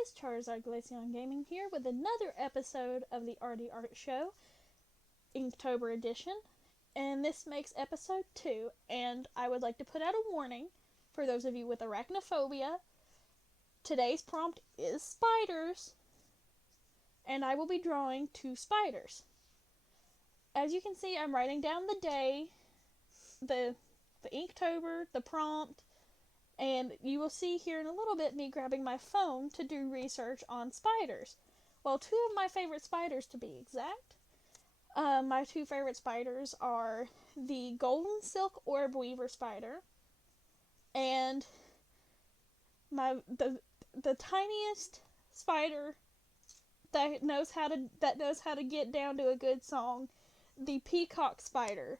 guys, Charizard Glaceon Gaming here with another episode of the Arty Art Show, Inktober edition, and this makes episode 2, and I would like to put out a warning for those of you with arachnophobia. Today's prompt is spiders, and I will be drawing 2 spiders. As you can see, I'm writing down the day, the Inktober, the prompt, and you will see here in a little bit me grabbing my phone to do research on spiders. Well, 2 of my favorite spiders to be exact. My 2 favorite spiders are the golden silk orb weaver spider and the tiniest spider that knows how to get down to a good song, the peacock spider.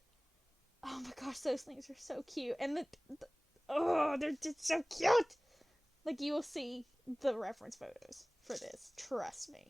Oh my gosh, those things are so cute, and oh, they're just so cute! Like, you will see the reference photos for this. Trust me.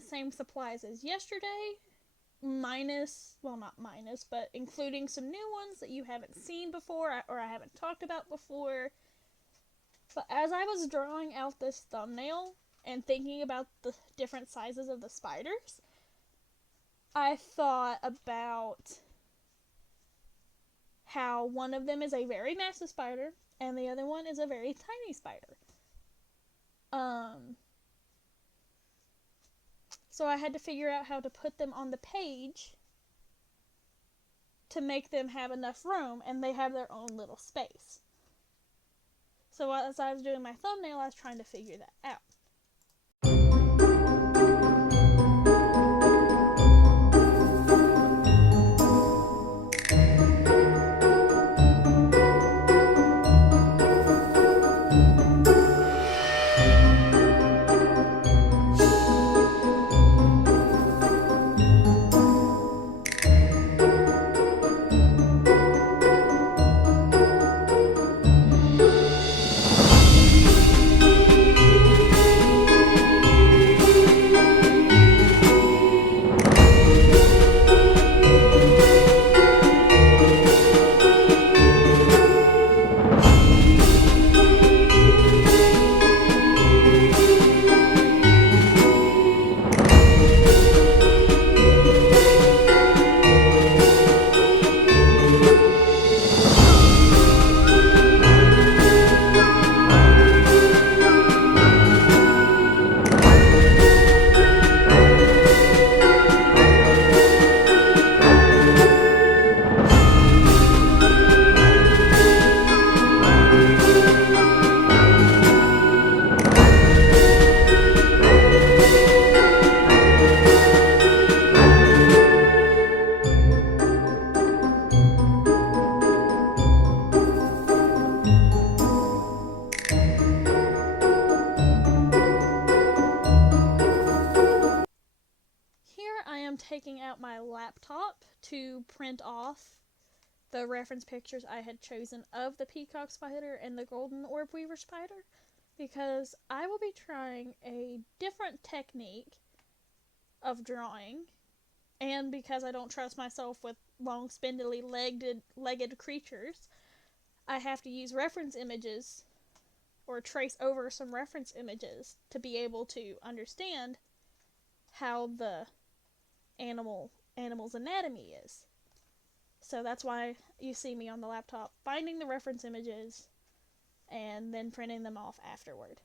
Same supplies as yesterday, but including some new ones that you haven't seen before or I haven't talked about before. But as I was drawing out this thumbnail and thinking about the different sizes of the spiders, I thought about how one of them is a very massive spider and the other one is a very tiny spider. So I had to figure out how to put them on the page to make them have enough room, and they have their own little space. So as I was doing my thumbnail, I was trying to figure that out. I am taking out my laptop to print off the reference pictures I had chosen of the peacock spider and the golden orb weaver spider, because I will be trying a different technique of drawing, and because I don't trust myself with long, spindly legged creatures, I have to use reference images or trace over some reference images to be able to understand how the animal's anatomy is. So that's why you see me on the laptop finding the reference images and then printing them off afterward.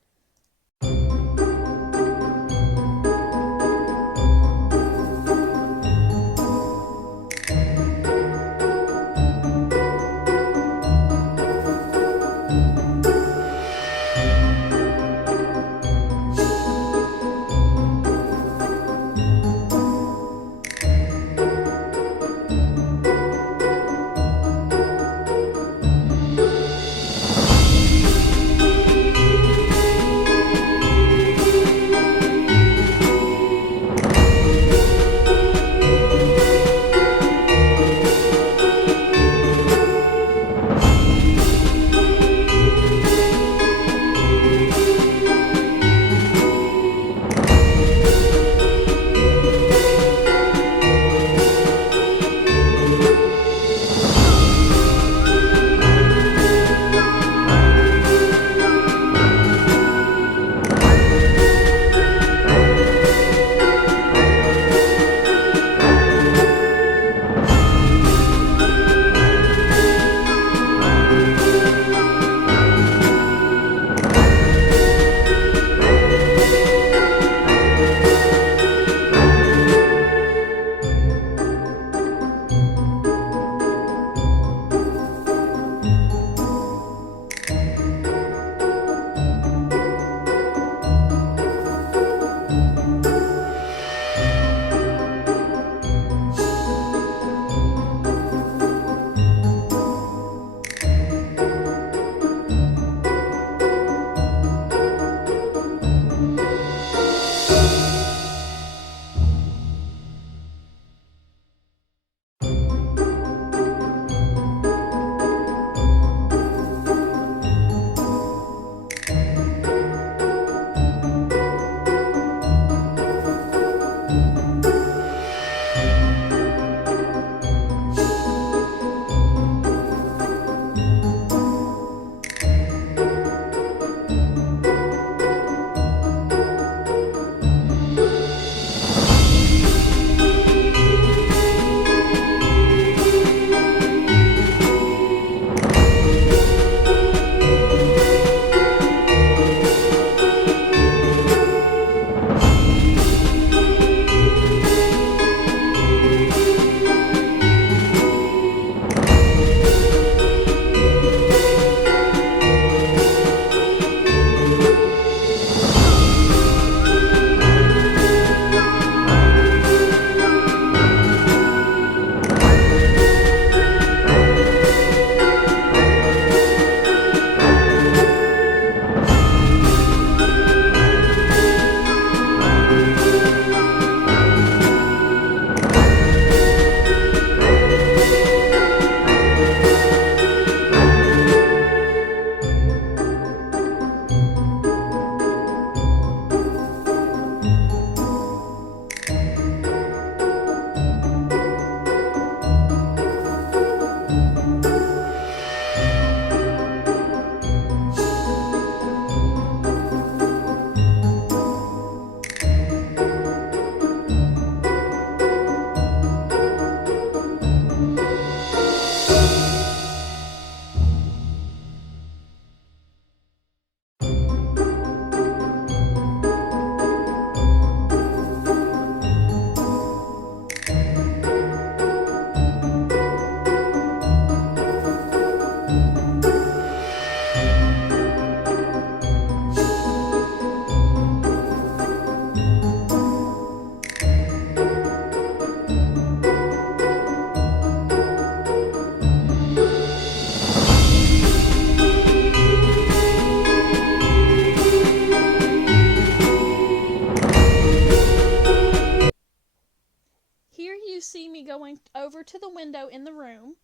Here you see me going over to the window in the room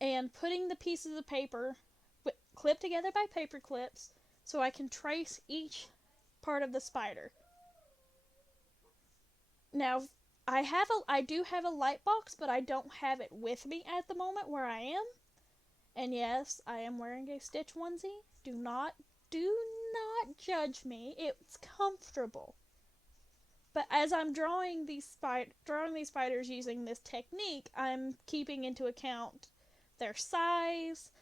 and putting the pieces of paper clipped together by paper clips so I can trace each part of the spider. Now, I do have a light box, but I don't have it with me at the moment where I am. And yes, I am wearing a Stitch onesie. Do not judge me. It's comfortable. But as I'm drawing these spiders using this technique, I'm keeping into account their size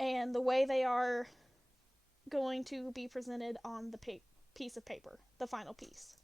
and the way they are going to be presented on the piece of paper, the final piece.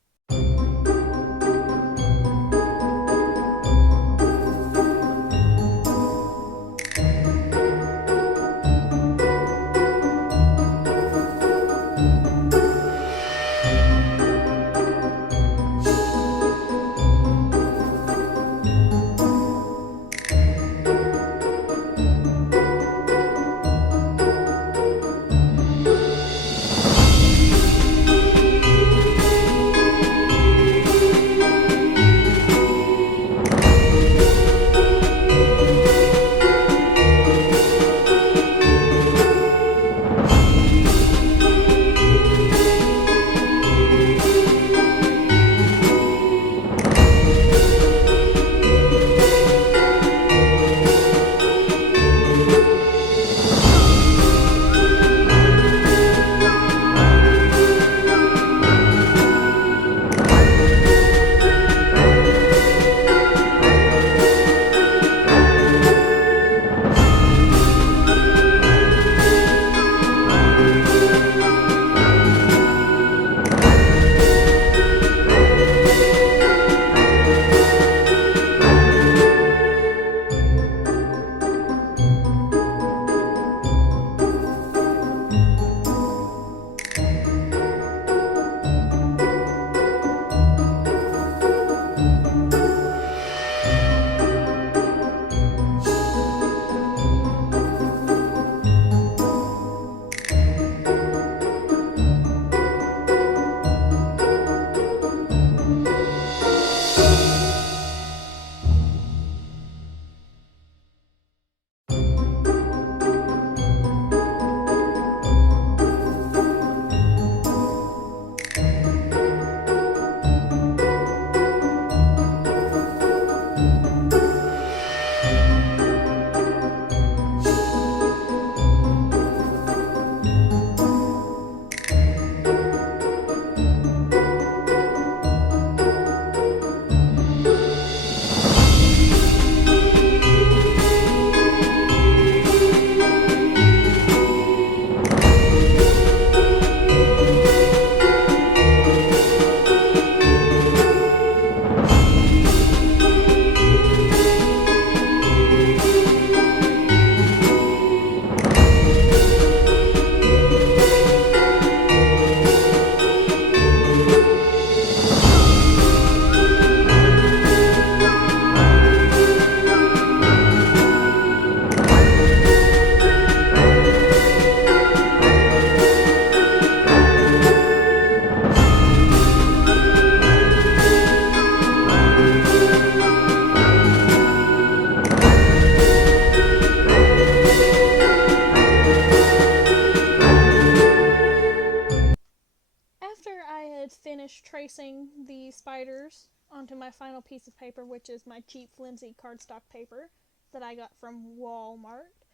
Tracing the spiders onto my final piece of paper, which is my cheap flimsy cardstock paper that I got from Walmart.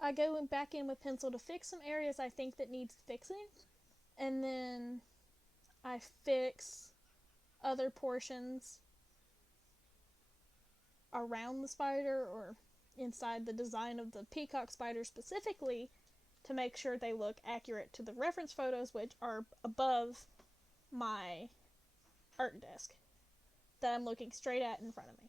I go back in with pencil to fix some areas I think that needs fixing, and then I fix other portions around the spider or inside the design of the peacock spider specifically to make sure they look accurate to the reference photos, which are above my art desk that I'm looking straight at in front of me.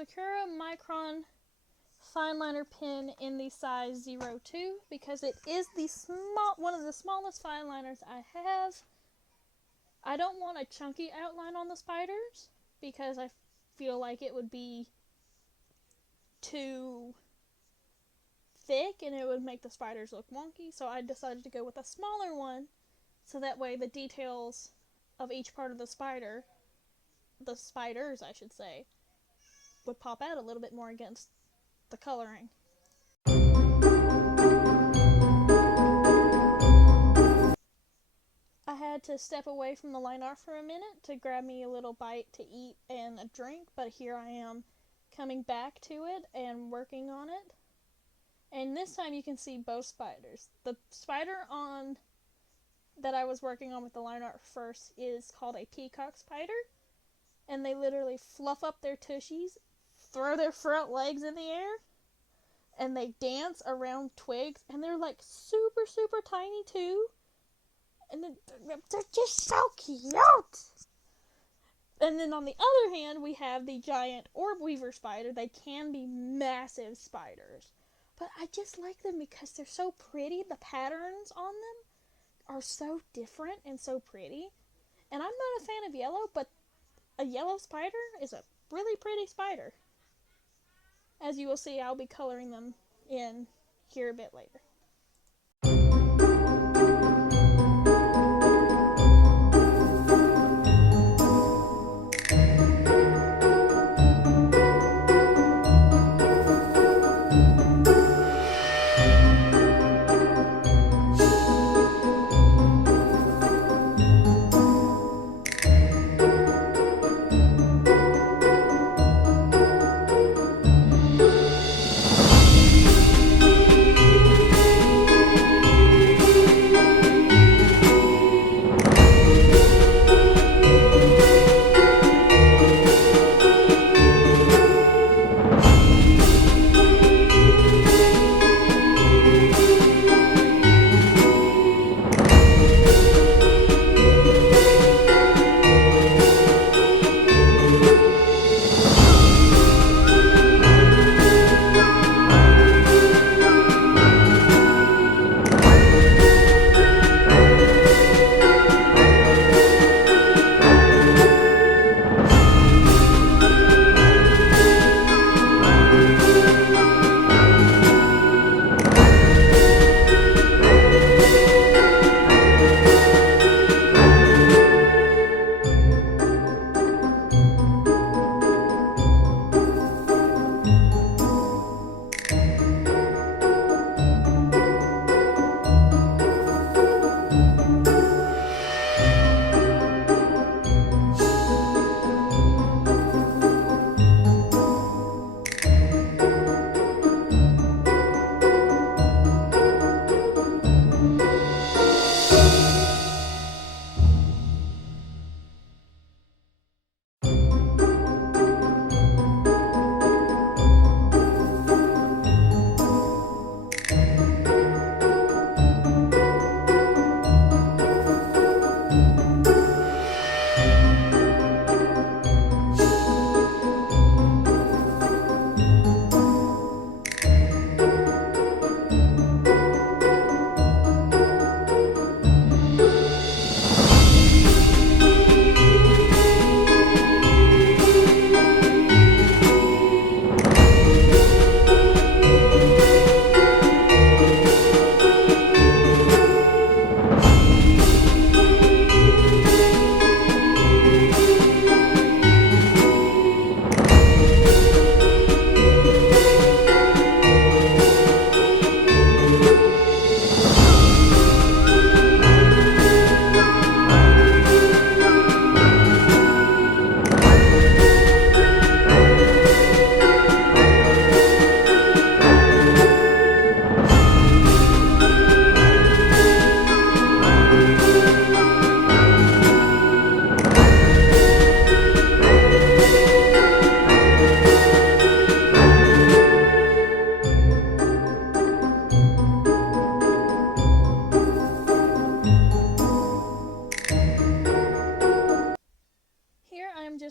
Sakura Micron fine liner pen in the size 02 because it is one of the smallest fine liners I have. I don't want a chunky outline on the spiders because I feel like it would be too thick and it would make the spiders look wonky, so I decided to go with a smaller one so that way the details of each part of the spiders I should say, would pop out a little bit more against the coloring. I had to step away from the line art for a minute to grab me a little bite to eat and a drink, but here I am coming back to it and working on it. And this time you can see both spiders. The spider that I was working on with the line art first is called a peacock spider, and they literally fluff up their tushies, throw their front legs in the air, and they dance around twigs, and they're like super, super tiny too. And they're just so cute! And then on the other hand, we have the giant orb weaver spider. They can be massive spiders, but I just like them because they're so pretty. The patterns on them are so different and so pretty. And I'm not a fan of yellow, but a yellow spider is a really pretty spider. As you will see, I'll be coloring them in here a bit later.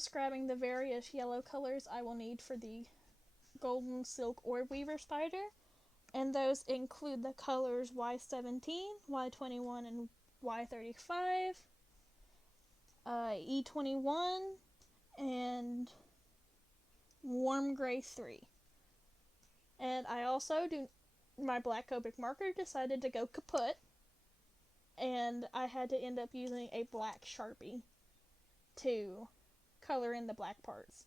describing the various yellow colors I will need for the golden silk orb weaver spider, and those include the colors Y17, Y21, and Y35, E21, and warm gray 3. And I also my black Copic marker decided to go kaput, and I had to end up using a black Sharpie to color in the black parts.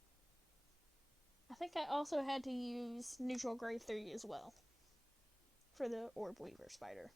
I think I also had to use neutral gray 3 as well for the orb weaver spider.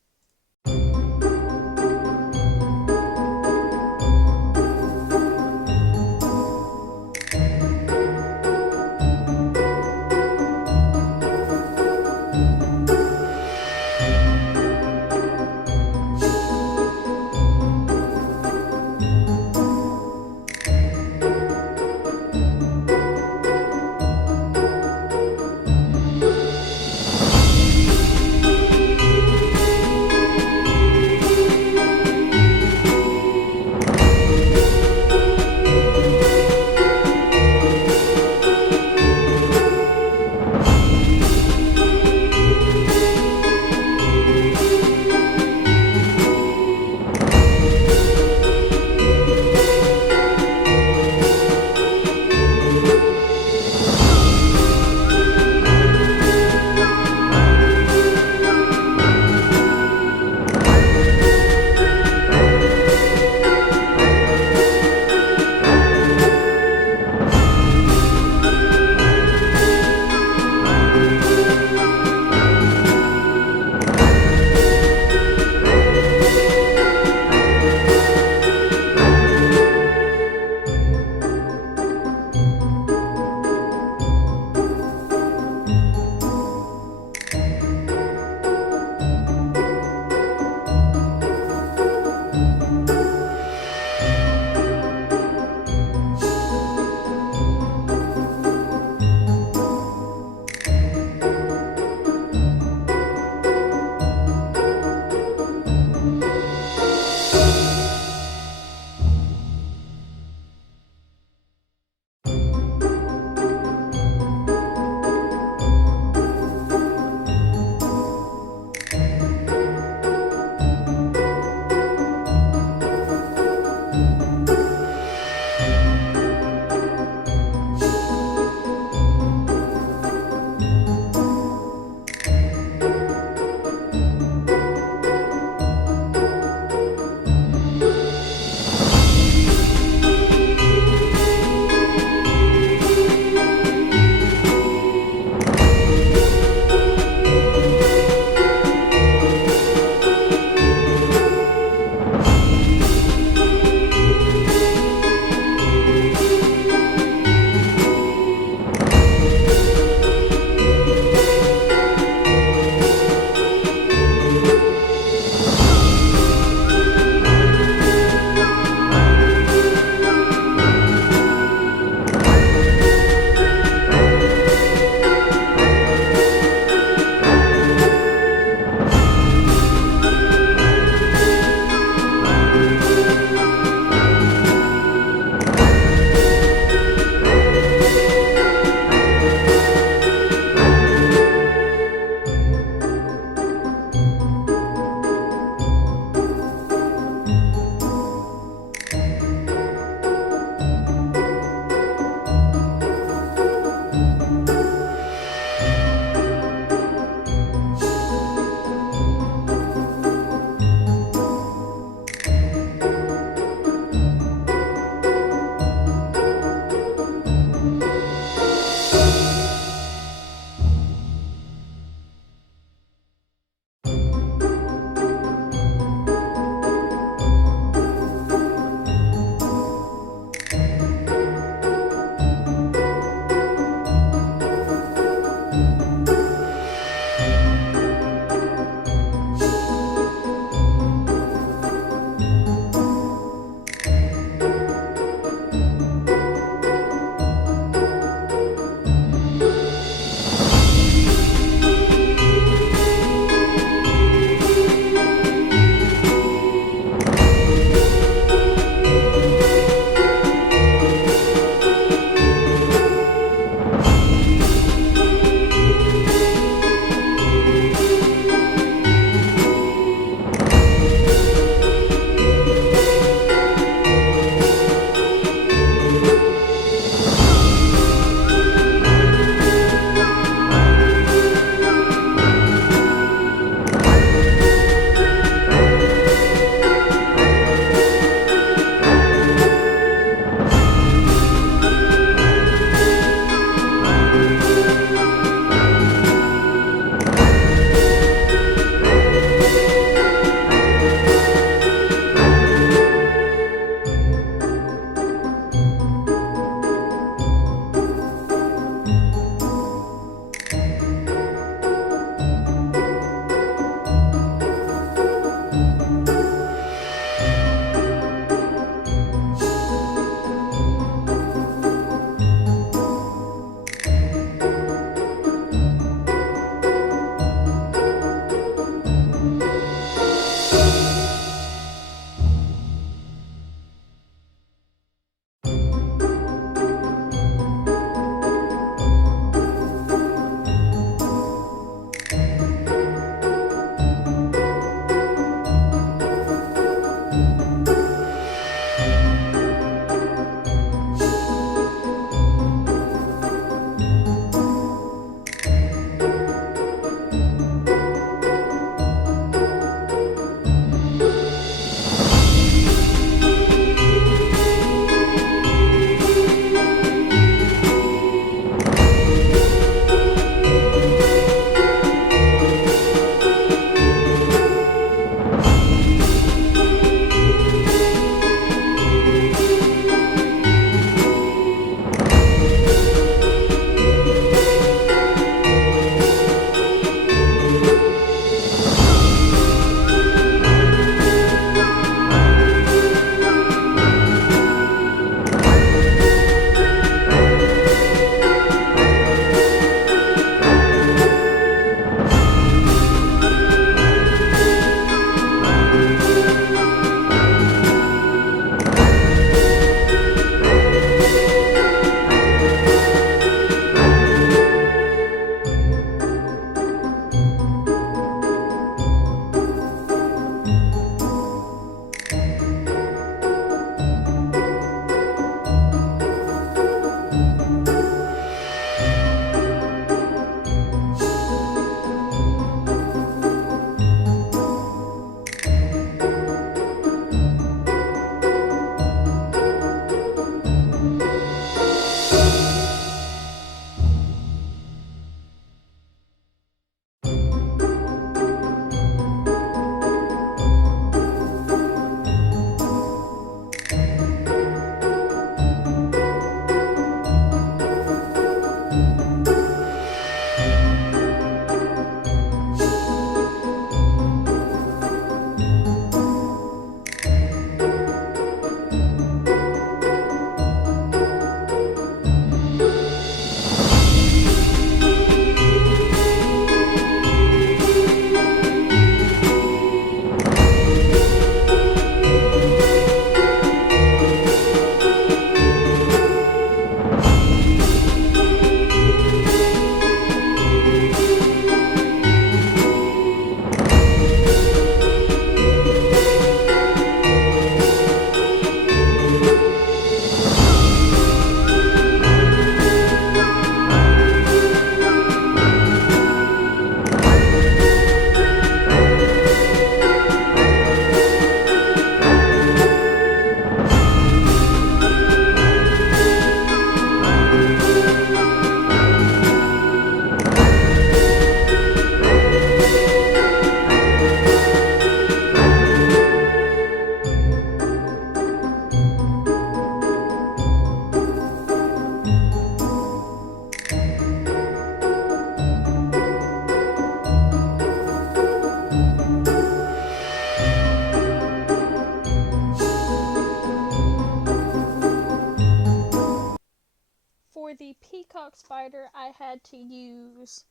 peacock spider, I had to use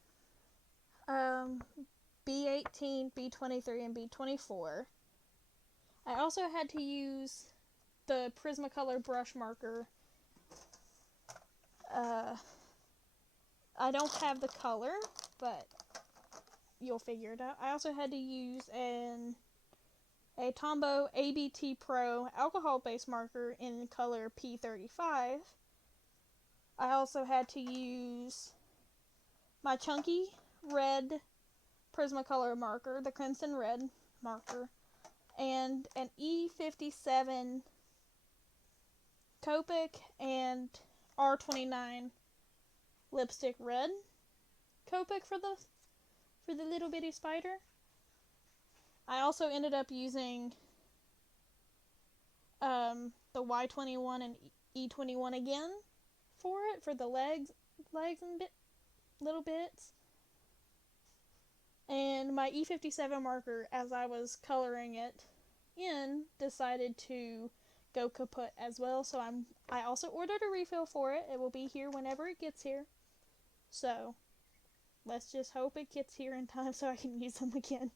B18, B23, and B24. I also had to use the Prismacolor brush marker. I don't have the color, but you'll figure it out. I also had to use a Tombow ABT Pro alcohol-based marker in color P35. I also had to use my chunky red Prismacolor marker, the Crimson Red marker, and an E57 Copic and R29 lipstick red Copic for the little bitty spider. I also ended up using the Y21 and E21 again for the legs and little bits. And my E57 marker, as I was coloring it in, decided to go kaput as well. So I also ordered a refill for it. It will be here whenever it gets here. So let's just hope it gets here in time so I can use them again.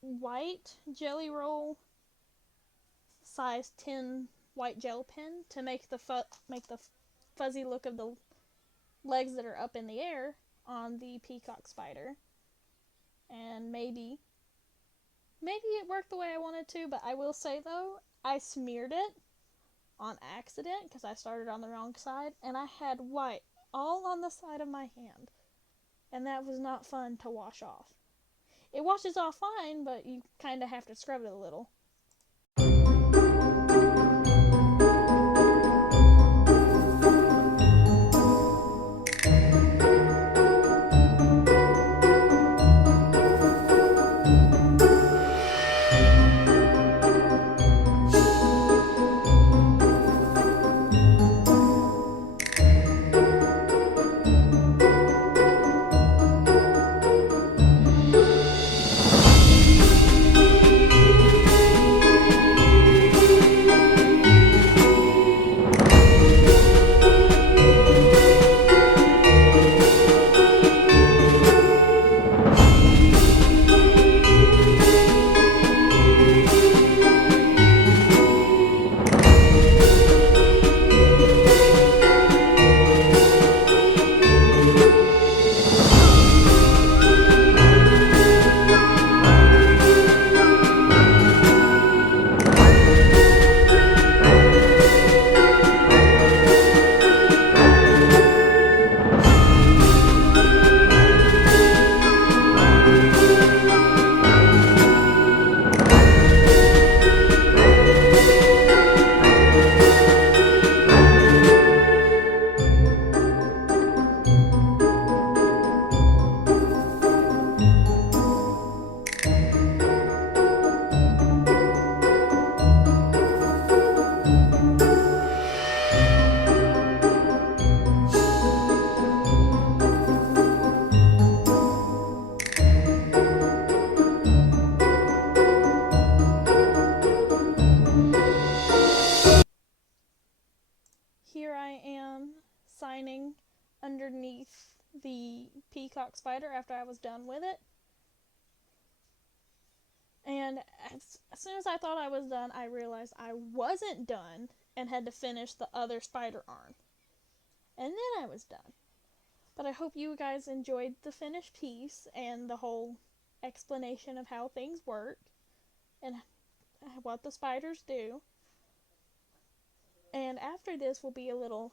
white jelly roll size 10 white gel pen to make the fuzzy look of the legs that are up in the air on the peacock spider. And maybe it worked the way I wanted to, but I will say though, I smeared it on accident because I started on the wrong side, and I had white all on the side of my hand, and that was not fun to wash off. It washes off fine, but you kind of have to scrub it a little. Here I am signing underneath the peacock spider after I was done with it. And as soon as I thought I was done, I realized I wasn't done and had to finish the other spider arm. And then I was done. But I hope you guys enjoyed the finished piece and the whole explanation of how things work and what the spiders do. And after this will be a little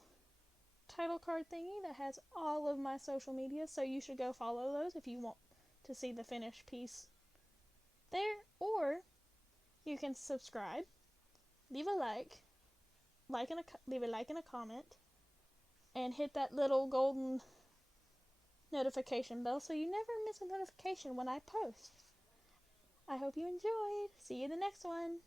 title card thingy that has all of my social media, so you should go follow those if you want to see the finished piece there, or you can subscribe, leave a like and a comment, and hit that little golden notification bell so you never miss a notification when I post. I hope you enjoyed. See you in the next one.